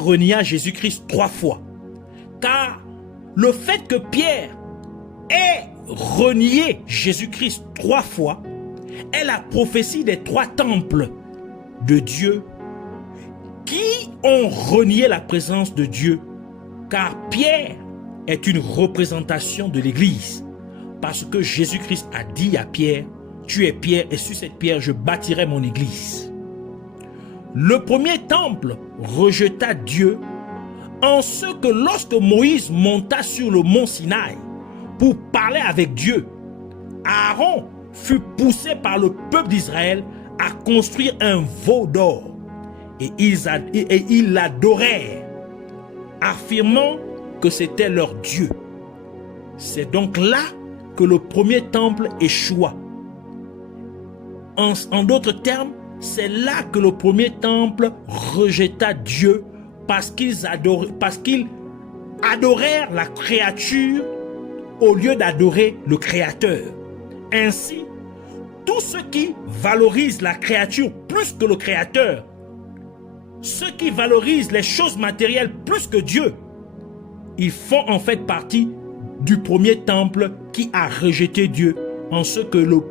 Pierre renia Jésus-Christ 3 fois. Car le fait que Pierre ait renié Jésus-Christ 3 fois est la prophétie des 3 temples de Dieu qui ont renié la présence de Dieu, car Pierre est une représentation de l'Église. Parce que Jésus-Christ a dit à Pierre, tu es Pierre et sur cette pierre je bâtirai mon Église. Le premier temple rejeta Dieu en ce que lorsque Moïse monta sur le mont Sinaï pour parler avec Dieu, Aaron fut poussé par le peuple d'Israël à construire un veau d'or et ils l'adorèrent, affirmant que c'était leur Dieu. C'est donc là que le premier temple échoua. En d'autres termes, c'est là que le premier temple rejeta Dieu parce qu'ils adorèrent la créature au lieu d'adorer le Créateur. Ainsi, tous ceux qui valorisent la créature plus que le Créateur, ceux qui valorisent les choses matérielles plus que Dieu, ils font en fait partie du premier temple qui a rejeté Dieu, en ce que le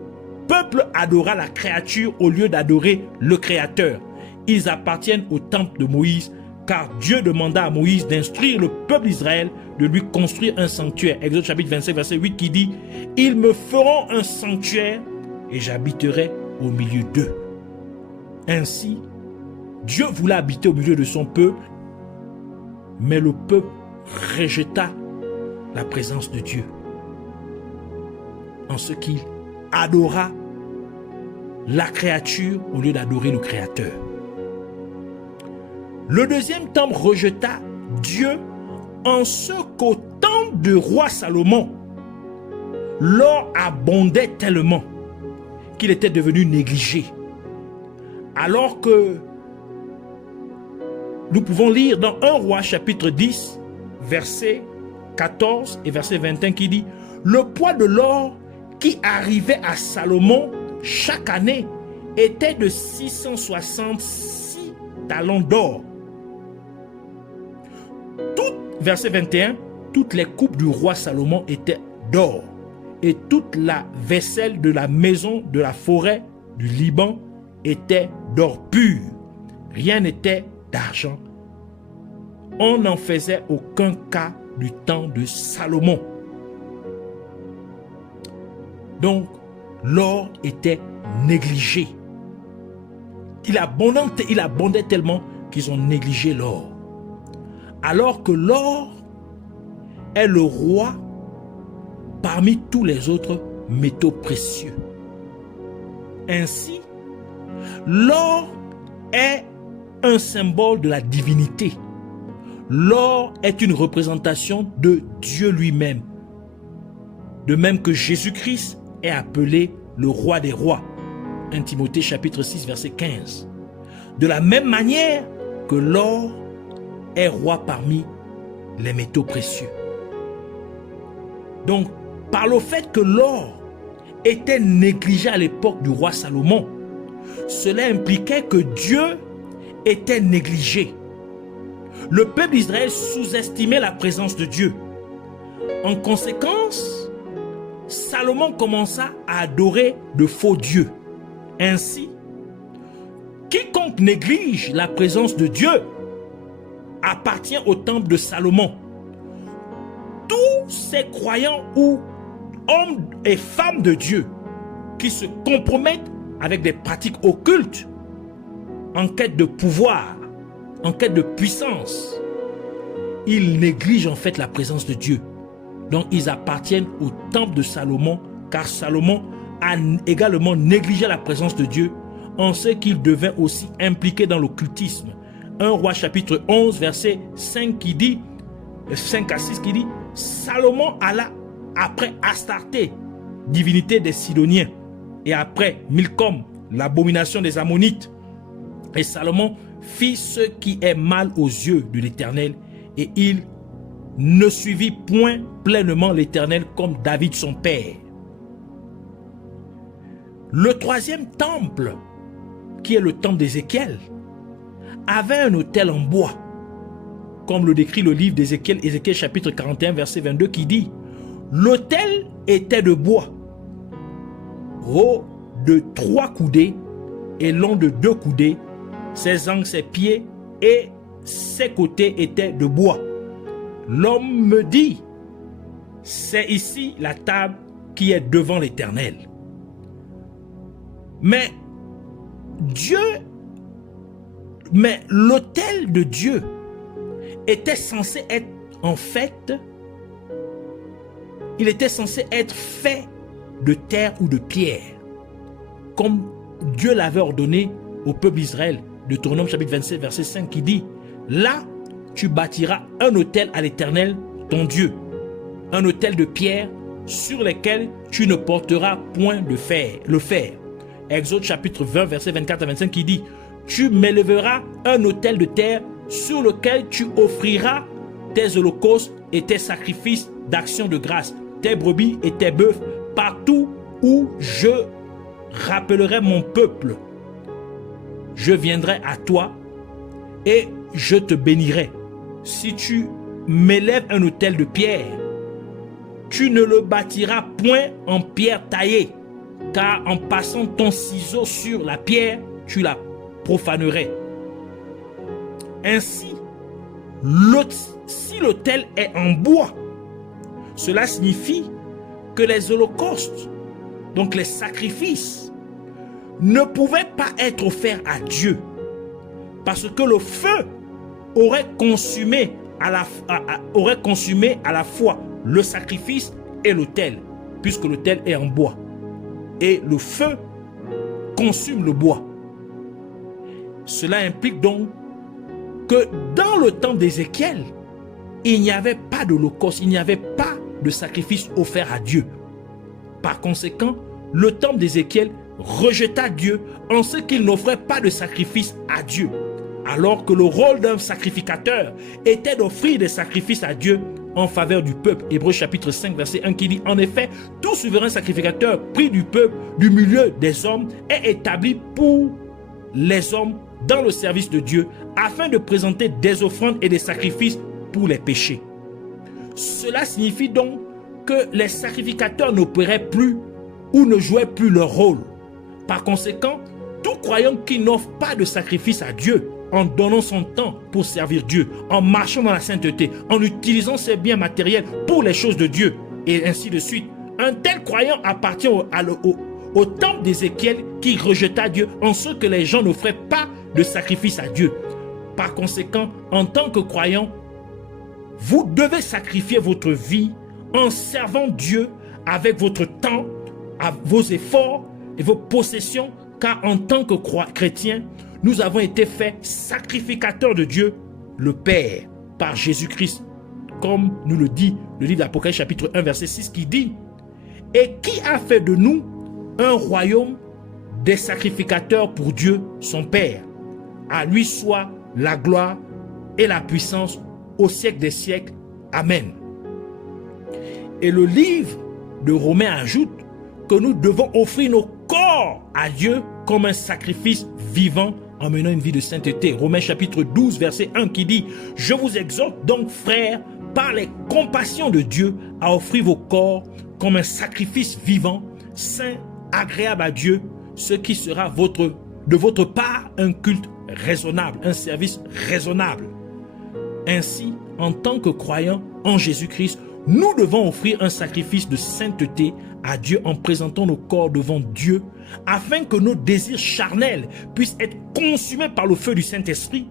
peuple adora la créature au lieu d'adorer le Créateur. Ils appartiennent au temple de Moïse, car Dieu demanda à Moïse d'instruire le peuple d'Israël de lui construire un sanctuaire. Exode chapitre 25, verset 8 qui dit « Ils me feront un sanctuaire et j'habiterai au milieu d'eux. » Ainsi, Dieu voulait habiter au milieu de son peuple, mais le peuple rejeta la présence de Dieu, en ce qu'il adora la créature au lieu d'adorer le Créateur. Le deuxième temple rejeta Dieu en ce qu'au temps du roi Salomon, l'or abondait tellement qu'il était devenu négligé. Alors que nous pouvons lire dans 1 Roi chapitre 10, verset 14 et verset 21 qui dit « Le poids de l'or qui arrivait à Salomon chaque année était de 666 talents d'or. » Verset 21, toutes les coupes du roi Salomon étaient d'or et toute la vaisselle de la maison de la forêt du Liban était d'or pur. Rien n'était d'argent. On n'en faisait aucun cas du temps de Salomon. Donc, l'or était négligé. Il abondait tellement qu'ils ont négligé l'or. Alors que l'or est le roi parmi tous les autres métaux précieux. Ainsi, l'or est un symbole de la divinité. L'or est une représentation de Dieu lui-même. De même que Jésus-Christ est appelé le roi des rois. 1 Timothée chapitre 6 verset 15. De la même manière que l'or est roi parmi les métaux précieux. Donc, par le fait que l'or était négligé à l'époque du roi Salomon, cela impliquait que Dieu était négligé. Le peuple d'Israël sous-estimait la présence de Dieu. En conséquence, Salomon commença à adorer de faux dieux. Ainsi, quiconque néglige la présence de Dieu appartient au temple de Salomon. Tous ces croyants ou hommes et femmes de Dieu qui se compromettent avec des pratiques occultes en quête de pouvoir, en quête de puissance, ils négligent en fait la présence de Dieu. Donc ils appartiennent au temple de Salomon, car Salomon a également négligé la présence de Dieu en ce qu'il devait aussi impliquer dans l'occultisme. 1 Roi chapitre 11 verset 5 qui dit, 5 à 6 qui dit, Salomon alla après Astarté, divinité des Sidoniens, et après Milcom, l'abomination des Ammonites. Et Salomon fit ce qui est mal aux yeux de l'Éternel, et il ne suivit point pleinement l'Éternel comme David son père. Le troisième temple, qui est le temple d'Ézéchiel, avait un autel en bois comme le décrit le livre d'Ézéchiel, Ézéchiel chapitre 41, verset 22, qui dit: l'autel était de bois, haut de 3 coudées et long de 2 coudées. Ses angles, ses pieds et ses côtés étaient de bois. L'homme me dit: c'est ici la table qui est devant l'Éternel. Mais l'autel de Dieu était censé être, en fait, il était censé être fait de terre ou de pierre, comme Dieu l'avait ordonné au peuple d'Israël. Deutéronome chapitre 27, verset 5, qui dit: là, tu bâtiras un autel à l'Éternel, ton Dieu, un autel de pierre sur lequel tu ne porteras point le fer. Exode chapitre 20, verset 24 à 25, qui dit: tu m'élèveras un autel de terre sur lequel tu offriras tes holocaustes et tes sacrifices d'action de grâce, tes brebis et tes bœufs, partout où je rappellerai mon peuple. Je viendrai à toi et je te bénirai. Si tu m'élèves un autel de pierre, tu ne le bâtiras point en pierre taillée, car en passant ton ciseau sur la pierre, tu la profanerais. Ainsi, si l'autel est en bois, cela signifie que les holocaustes, donc les sacrifices, ne pouvaient pas être offerts à Dieu, parce que le feu aurait consumé à la fois le sacrifice et l'autel, puisque l'autel est en bois. Et le feu consume le bois. Cela implique donc que dans le temps d'Ézéchiel, il n'y avait pas d'holocauste, il n'y avait pas de sacrifice offert à Dieu. Par conséquent, le temple d'Ézéchiel rejeta Dieu en ce qu'il n'offrait pas de sacrifice à Dieu, alors que le rôle d'un sacrificateur était d'offrir des sacrifices à Dieu en faveur du peuple. Hébreux chapitre 5 verset 1 qui dit: en effet, tout souverain sacrificateur pris du peuple, du milieu des hommes, est établi pour les hommes dans le service de Dieu, afin de présenter des offrandes et des sacrifices pour les péchés. Cela signifie donc que les sacrificateurs n'opéraient plus ou ne jouaient plus leur rôle. Par conséquent, tout croyant qui n'offre pas de sacrifice à Dieu, en donnant son temps pour servir Dieu, en marchant dans la sainteté, en utilisant ses biens matériels pour les choses de Dieu, et ainsi de suite, un tel croyant appartient au temple d'Ézéchiel qui rejeta Dieu en ce que les gens n'offraient pas de sacrifice à Dieu. Par conséquent, en tant que croyant, vous devez sacrifier votre vie en servant Dieu avec votre temps, vos efforts et vos possessions, car en tant que chrétiens, nous avons été faits sacrificateurs de Dieu, le Père, par Jésus-Christ, comme nous le dit le livre d'Apocalypse chapitre 1 verset 6 qui dit: et qui a fait de nous un royaume des sacrificateurs pour Dieu son Père. À lui soit la gloire et la puissance au siècle des siècles. Amen. Et le livre de Romains ajoute que nous devons offrir nos corps à Dieu comme un sacrifice vivant en menant une vie de sainteté. Romains chapitre 12 verset 1 qui dit: je vous exhorte donc, frères, par les compassions de Dieu, à offrir vos corps comme un sacrifice vivant, saint, agréable à Dieu, ce qui sera de votre part un culte raisonnable, un service raisonnable. Ainsi, en tant que croyants en Jésus-Christ, nous devons offrir un sacrifice de sainteté à Dieu en présentant nos corps devant Dieu, afin que nos désirs charnels puissent être consumés par le feu du Saint-Esprit,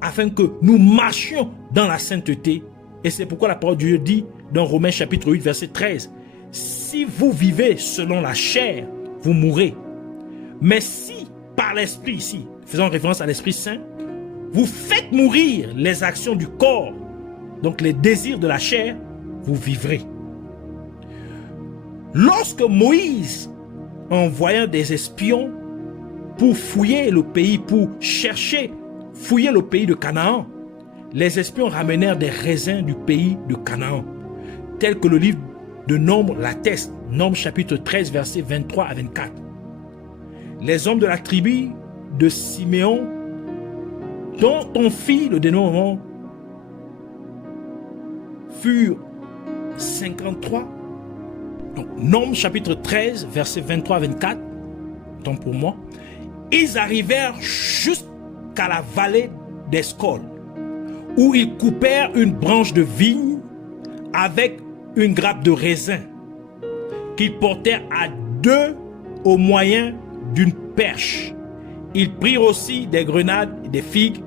afin que nous marchions dans la sainteté. Et c'est pourquoi la parole de Dieu dit dans Romains chapitre 8 verset 13: si vous vivez selon la chair, vous mourrez. Mais si par l'Esprit, ici, faisant référence à l'Esprit Saint, vous faites mourir les actions du corps, donc les désirs de la chair, vous vivrez. Lorsque Moïse, envoyant des espions pour fouiller le pays, pour fouiller le pays de Canaan, les espions ramenèrent des raisins du pays de Canaan, tel que le livre de Nombres l'atteste, Nombres chapitre 13, versets 23 à 24. Les hommes de la tribu de Siméon, dont on fit le dénombrement furent 53. Donc, Nombres chapitre 13, versets 23 à 24. Tant pour moi. Ils arrivèrent jusqu'à la vallée d'Escol, où ils coupèrent une branche de vigne avec une grappe de raisin qu'ils portèrent à deux au moyen d'une perche. Ils prirent aussi des grenades et des figues.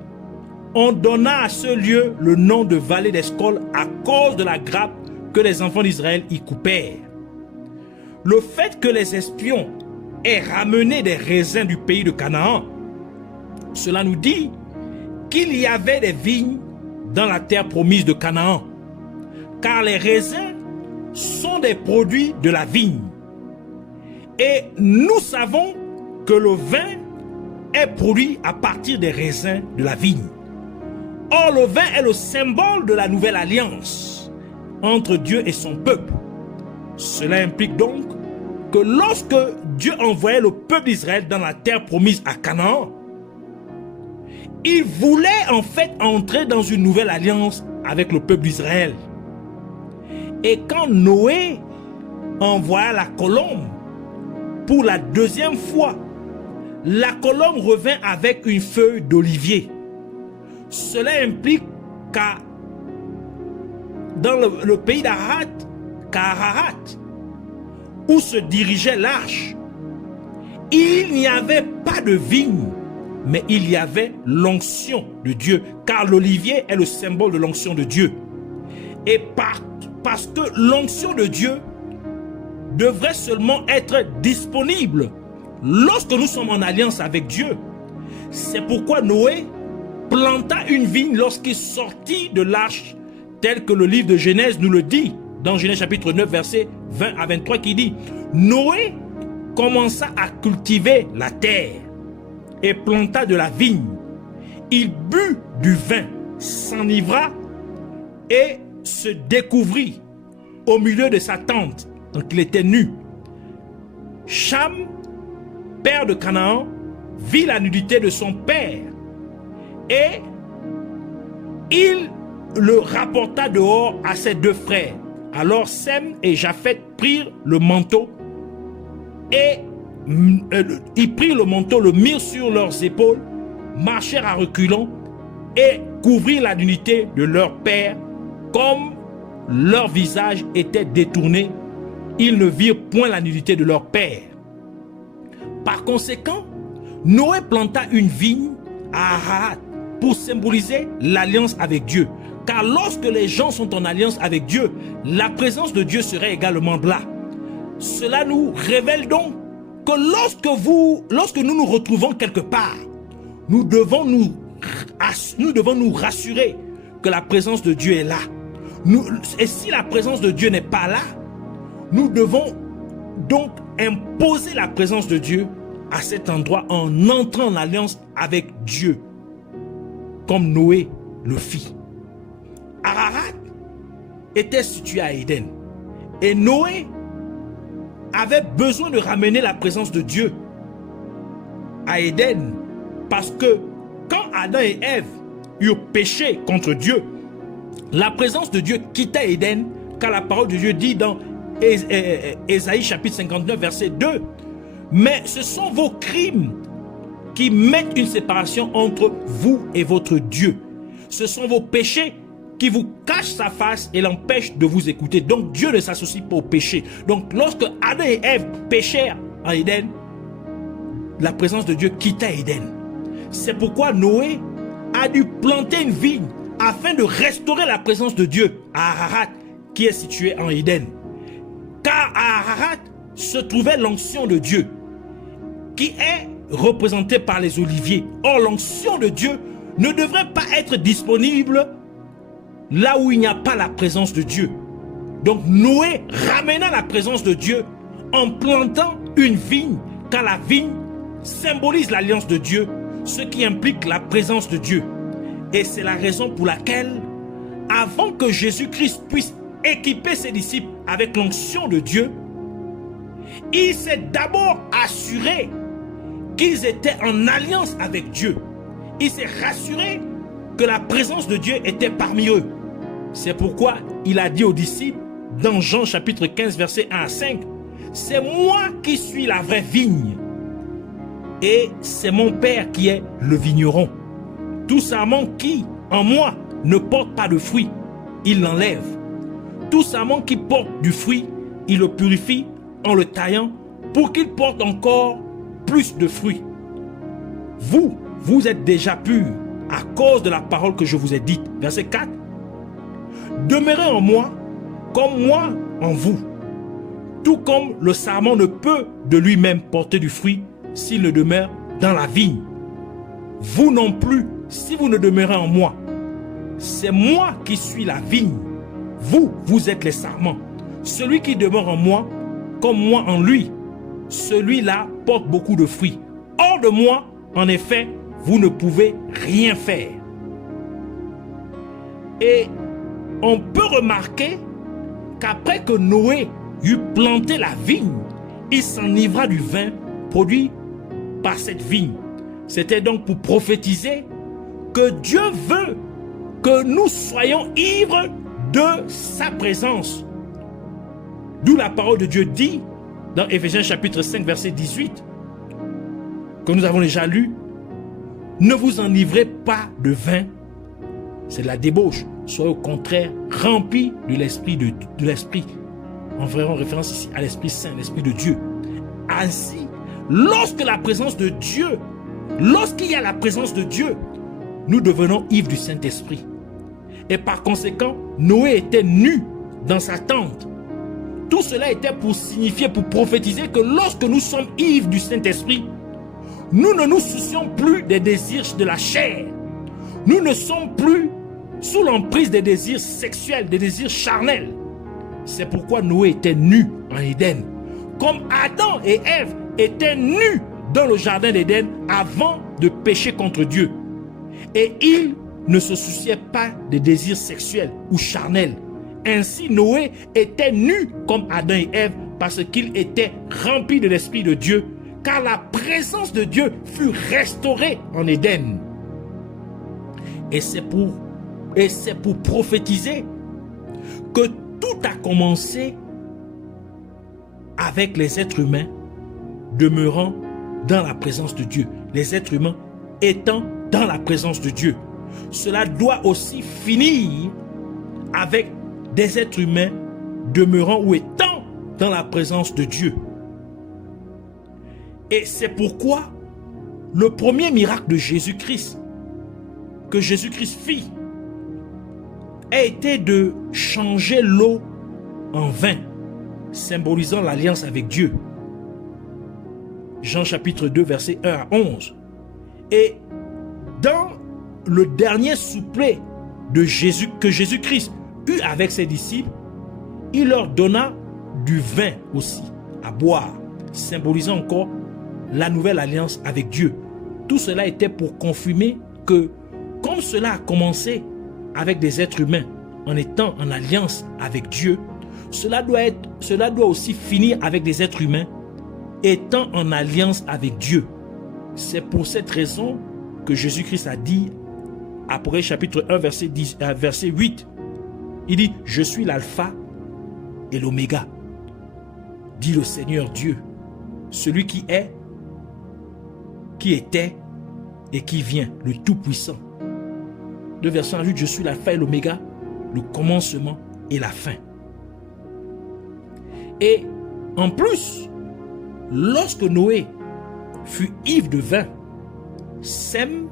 On donna à ce lieu le nom de vallée d'Escol à cause de la grappe que les enfants d'Israël y coupèrent. Le fait que les espions aient ramené des raisins du pays de Canaan, cela nous dit qu'il y avait des vignes dans la terre promise de Canaan, car les raisins sont des produits de la vigne. Et nous savons que le vin est produit à partir des raisins de la vigne. Or, le vin est le symbole de la nouvelle alliance entre Dieu et son peuple. Cela implique donc que lorsque Dieu envoyait le peuple d'Israël dans la terre promise à Canaan, il voulait en fait entrer dans une nouvelle alliance avec le peuple d'Israël. Et quand Noé envoya la colombe pour la deuxième fois, la colombe revint avec une feuille d'olivier. Cela implique qu'à dans le pays d'Ararat, où se dirigeait l'arche, il n'y avait pas de vigne, mais il y avait l'onction de Dieu, car l'olivier est le symbole de l'onction de Dieu. Et parce que l'onction de Dieu devrait seulement être disponible lorsque nous sommes en alliance avec Dieu. C'est pourquoi Noé planta une vigne lorsqu'il sortit de l'arche, tel que le livre de Genèse nous le dit, dans Genèse chapitre 9, versets 20 à 23, qui dit: Noé commença à cultiver la terre et planta de la vigne. Il but du vin, s'enivra et se découvrit au milieu de sa tente. Donc il était nu. Cham, père de Canaan, vit la nudité de son père et il le rapporta dehors à ses deux frères. Alors Sem et Japheth prirent le manteau et ils prirent le manteau, le mirent sur leurs épaules, marchèrent à reculons et couvrirent la nudité de leur père. Comme leur visage était détourné, ils ne virent point la nudité de leur père. Par conséquent, Noé planta une vigne à Ararat pour symboliser l'alliance avec Dieu. Car lorsque les gens sont en alliance avec Dieu, la présence de Dieu serait également là. Cela nous révèle donc que lorsque nous nous retrouvons quelque part, nous devons nous rassurer que la présence de Dieu est là. Et si la présence de Dieu n'est pas là, nous devons donc imposer la présence de Dieu à cet endroit en entrant en alliance avec Dieu, comme Noé le fit. Ararat était situé à Éden et Noé avait besoin de ramener la présence de Dieu à Éden, parce que quand Adam et Ève eurent péché contre Dieu, la présence de Dieu quittait Éden, car la parole de Dieu dit dans Ésaïe chapitre 59 verset 2: mais ce sont vos crimes qui mettent une séparation entre vous et votre Dieu. Ce sont vos péchés qui vous cachent sa face et l'empêchent de vous écouter. Donc Dieu ne s'associe pas au péché. Donc lorsque Adam et Ève péchèrent en Éden, la présence de Dieu quittait Éden. C'est pourquoi Noé a dû planter une vigne afin de restaurer la présence de Dieu à Ararat, qui est situé en Éden. Car à Ararat se trouvait l'onction de Dieu, qui est représentée par les oliviers. Or, l'onction de Dieu ne devrait pas être disponible là où il n'y a pas la présence de Dieu. Donc Noé ramena la présence de Dieu en plantant une vigne, car la vigne symbolise l'alliance de Dieu, ce qui implique la présence de Dieu. Et c'est la raison pour laquelle, avant que Jésus-Christ puisse équiper ses disciples avec l'onction de Dieu, il s'est d'abord assuré qu'ils étaient en alliance avec Dieu. Il s'est rassuré que la présence de Dieu était parmi eux. C'est pourquoi il a dit aux disciples, dans Jean chapitre 15, versets 1 à 5, « C'est moi qui suis la vraie vigne, et c'est mon Père qui est le vigneron. Tout sarment qui, en moi, ne porte pas de fruit, il l'enlève. Tout sarment qui porte du fruit, il le purifie en le taillant pour qu'il porte encore plus de fruits. Vous êtes déjà purs à cause de la parole que je vous ai dite. » Verset 4. « Demeurez en moi comme moi en vous. Tout comme le sarment ne peut de lui-même porter du fruit s'il ne demeure dans la vigne. Vous non plus, si vous ne demeurez en moi. C'est moi qui suis la vigne. Vous êtes les sarments. Celui qui demeure en moi, comme moi en lui, celui-là porte beaucoup de fruits. Hors de moi, en effet, vous ne pouvez rien faire. » Et on peut remarquer qu'après que Noé eut planté la vigne, il s'enivra du vin produit par cette vigne. C'était donc pour prophétiser que Dieu veut que nous soyons ivres de sa présence. D'où la parole de Dieu dit dans Éphésiens chapitre 5 verset 18, que nous avons déjà lu, « Ne vous enivrez pas de vin, c'est de la débauche, soyez au contraire remplis de l'esprit de l'esprit. » En faisant référence ici à l'Esprit Saint, l'Esprit de Dieu. Ainsi, lorsqu'il y a la présence de Dieu, nous devenons ivres du Saint-Esprit. Et par conséquent, Noé était nu dans sa tente. Tout cela était pour signifier, pour prophétiser que lorsque nous sommes ivres du Saint-Esprit, nous ne nous soucions plus des désirs de la chair. Nous ne sommes plus sous l'emprise des désirs sexuels, des désirs charnels. C'est pourquoi Noé était nu en Éden, comme Adam et Ève étaient nus dans le jardin d'Éden avant de pécher contre Dieu. Et ils ne se souciaient pas des désirs sexuels ou charnels. Ainsi, Noé était nu comme Adam et Ève parce qu'il était rempli de l'Esprit de Dieu, car la présence de Dieu fut restaurée en Éden. Et c'est pour prophétiser que tout a commencé avec les êtres humains demeurant dans la présence de Dieu. Les êtres humains étant dans la présence de Dieu. Cela doit aussi finir avec des êtres humains demeurant ou étant dans la présence de Dieu. Et c'est pourquoi le premier miracle de Jésus-Christ, que Jésus-Christ fit, a été de changer l'eau en vin, symbolisant l'alliance avec Dieu. Jean chapitre 2, versets 1 à 11. Et dans le dernier souper de Jésus, que Jésus-Christ eut avec ses disciples, il leur donna du vin aussi à boire, symbolisant encore la nouvelle alliance avec Dieu. Tout cela était pour confirmer que, comme cela a commencé avec des êtres humains en étant en alliance avec Dieu, cela doit aussi finir avec des êtres humains étant en alliance avec Dieu. C'est pour cette raison que Jésus-Christ a dit, Apocalypse chapitre 1 verset 8, il dit « Je suis l'alpha et l'oméga, dit le Seigneur Dieu, celui qui est, qui était et qui vient, le Tout-Puissant. » De verset 8, je suis l'alpha et l'oméga, le commencement et la fin. Et en plus, lorsque Noé fut ivre de vin, Sem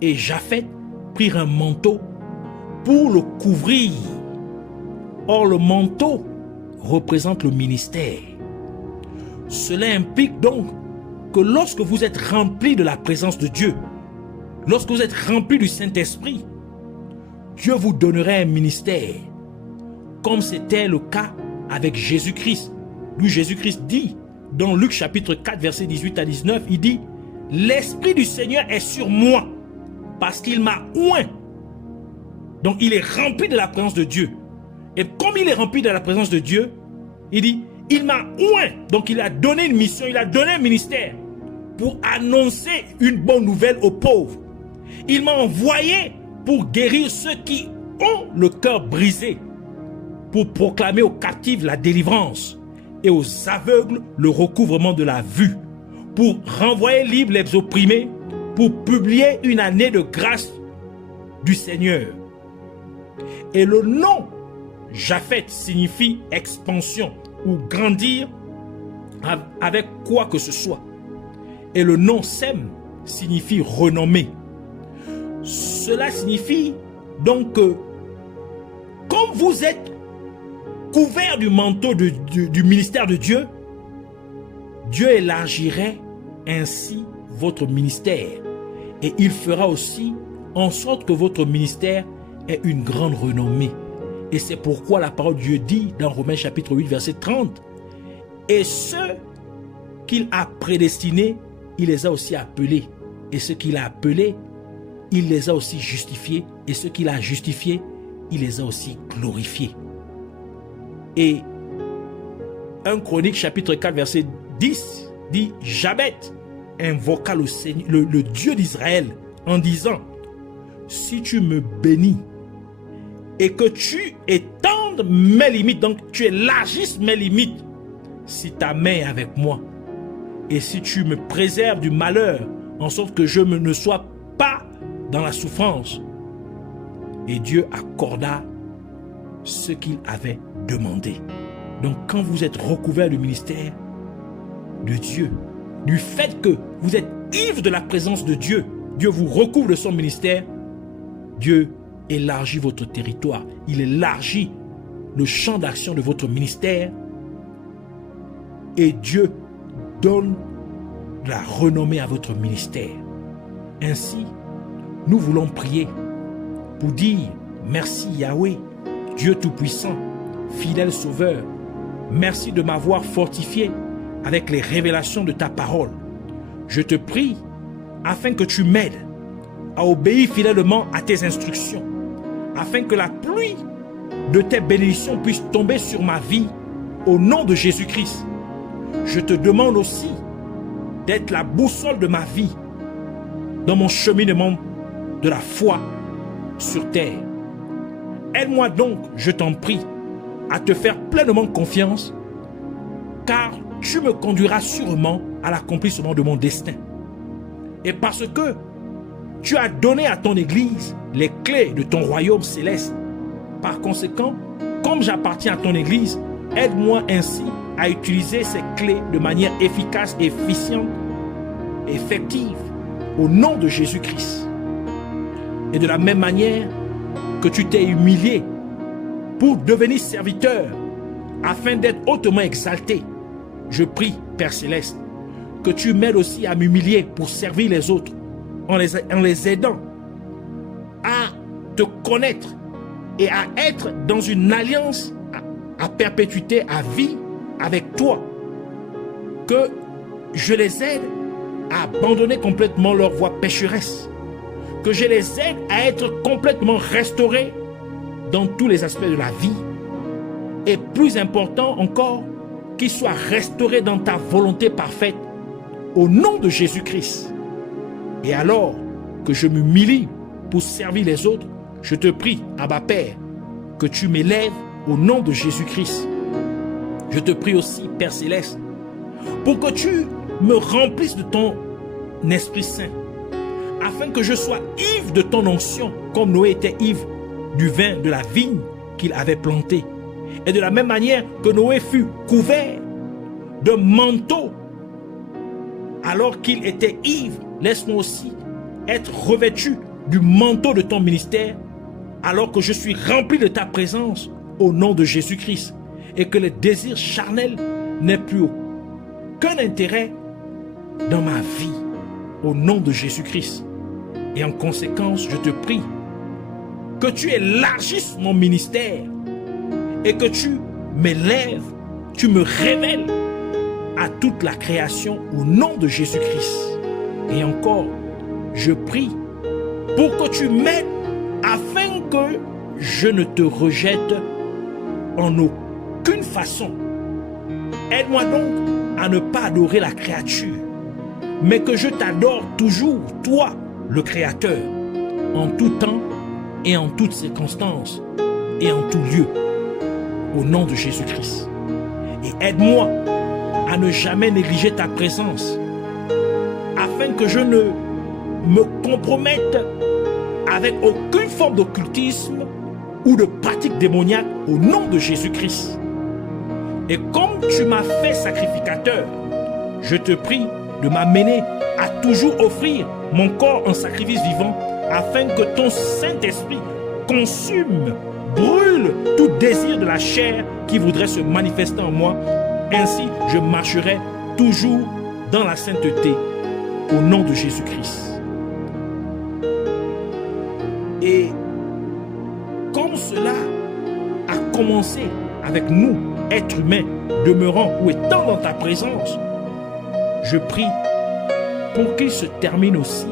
et Japheth prirent un manteau pour le couvrir. Or, le manteau représente le ministère. Cela implique donc que lorsque vous êtes rempli de la présence de Dieu, lorsque vous êtes rempli du Saint-Esprit, Dieu vous donnerait un ministère, comme c'était le cas avec Jésus-Christ. D'où Jésus-Christ dit, dans Luc chapitre 4, verset 18 à 19, il dit « L'Esprit du Seigneur est sur moi, parce qu'il m'a oint. » Donc il est rempli de la présence de Dieu. Et comme il est rempli de la présence de Dieu, il dit « Il m'a oint. » Donc il a donné une mission, il a donné un ministère pour annoncer une bonne nouvelle aux pauvres. Il m'a envoyé pour guérir ceux qui ont le cœur brisé, pour proclamer aux captifs la délivrance et aux aveugles le recouvrement de la vue, pour renvoyer libres les opprimés, pour publier une année de grâce du Seigneur. Et le nom Japhet signifie expansion ou grandir avec quoi que ce soit. Et le nom Sem signifie renommée. Cela signifie donc que comme vous êtes couvert du manteau du ministère de Dieu, Dieu élargirait ainsi votre ministère. Et il fera aussi en sorte que votre ministère ait une grande renommée. Et c'est pourquoi la parole de Dieu dit dans Romains chapitre 8 verset 30, « Et ceux qu'il a prédestinés, il les a aussi appelés. Et ceux qu'il a appelés, il les a aussi justifiés. Et ceux qu'il a justifiés, il les a aussi glorifiés. » Et 1 Chronique chapitre 4 verset 10 dit, « Jabet invoqua le Dieu d'Israël en disant, si tu me bénis et que tu étendes mes limites, donc tu élargisses mes limites, si ta main est avec moi, et si tu me préserves du malheur, en sorte que je ne sois pas dans la souffrance. » Et Dieu accorda ce qu'il avait demandé. Donc quand vous êtes recouvert du ministère de Dieu, du fait que vous êtes ivre de la présence de Dieu, Dieu vous recouvre de son ministère, Dieu élargit votre territoire, il élargit le champ d'action de votre ministère et Dieu donne de la renommée à votre ministère. Ainsi, nous voulons prier pour dire merci Yahweh, Dieu Tout-Puissant, fidèle Sauveur, merci de m'avoir fortifié avec les révélations de ta parole. Je te prie afin que tu m'aides à obéir fidèlement à tes instructions, afin que la pluie de tes bénédictions puisse tomber sur ma vie au nom de Jésus-Christ. Je te demande aussi d'être la boussole de ma vie dans mon cheminement de la foi sur terre. Aide-moi donc, je t'en prie, à te faire pleinement confiance, car tu me conduiras sûrement à l'accomplissement de mon destin. Et parce que tu as donné à ton Église les clés de ton royaume céleste, par conséquent, comme j'appartiens à ton Église, aide-moi ainsi à utiliser ces clés de manière efficace, efficiente, effective, au nom de Jésus-Christ. Et de la même manière que tu t'es humilié pour devenir serviteur, afin d'être hautement exalté, je prie, Père Céleste, que tu m'aides aussi à m'humilier pour servir les autres, en les aidant à te connaître et à être dans une alliance à perpétuité, à vie avec toi. Que je les aide à abandonner complètement leur voie pécheresse. Que je les aide à être complètement restaurés dans tous les aspects de la vie. Et plus important encore, qu'ils soient restaurés dans ta volonté parfaite au nom de Jésus-Christ. Et alors que je m'humilie pour servir les autres, je te prie, Abba Père, que tu m'élèves au nom de Jésus-Christ. Je te prie aussi, Père Céleste, pour que tu me remplisses de ton Esprit Saint, afin que je sois ivre de ton onction, comme Noé était ivre du vin de la vigne qu'il avait plantée. Et de la même manière que Noé fut couvert de manteau alors qu'il était ivre, laisse-moi aussi être revêtu du manteau de ton ministère alors que je suis rempli de ta présence au nom de Jésus-Christ, et que les désirs charnels n'aient plus aucun intérêt dans ma vie au nom de Jésus-Christ. Et en conséquence, je te prie que tu élargisses mon ministère et que tu m'élèves, tu me révèles à toute la création au nom de Jésus-Christ. Et encore, je prie pour que tu m'aides afin que je ne te rejette en aucune façon. Aide-moi donc à ne pas adorer la créature, mais que je t'adore toujours, toi, le Créateur, en tout temps et en toutes circonstances et en tout lieu, au nom de Jésus-Christ. Et aide-moi à ne jamais négliger ta présence, afin que je ne me compromette avec aucune forme d'occultisme ou de pratique démoniaque au nom de Jésus-Christ. Et comme tu m'as fait sacrificateur, je te prie de m'amener à toujours offrir mon corps en sacrifice vivant, afin que ton Saint-Esprit consume, brûle tout désir de la chair qui voudrait se manifester en moi. Ainsi, je marcherai toujours dans la sainteté au nom de Jésus-Christ. Et comme cela a commencé avec nous, êtres humains, demeurant ou étant dans ta présence, je prie pour qu'il se termine aussi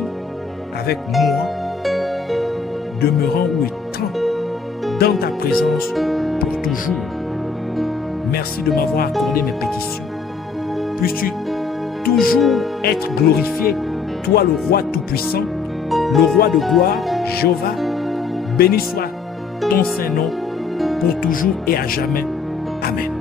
avec moi, demeurant ou étant dans ta présence pour toujours. Merci de m'avoir accordé mes pétitions. Puisses-tu toujours être glorifié, toi le roi tout-puissant, le roi de gloire, Jéhovah. Béni soit ton Saint-Nom pour toujours et à jamais. Amen.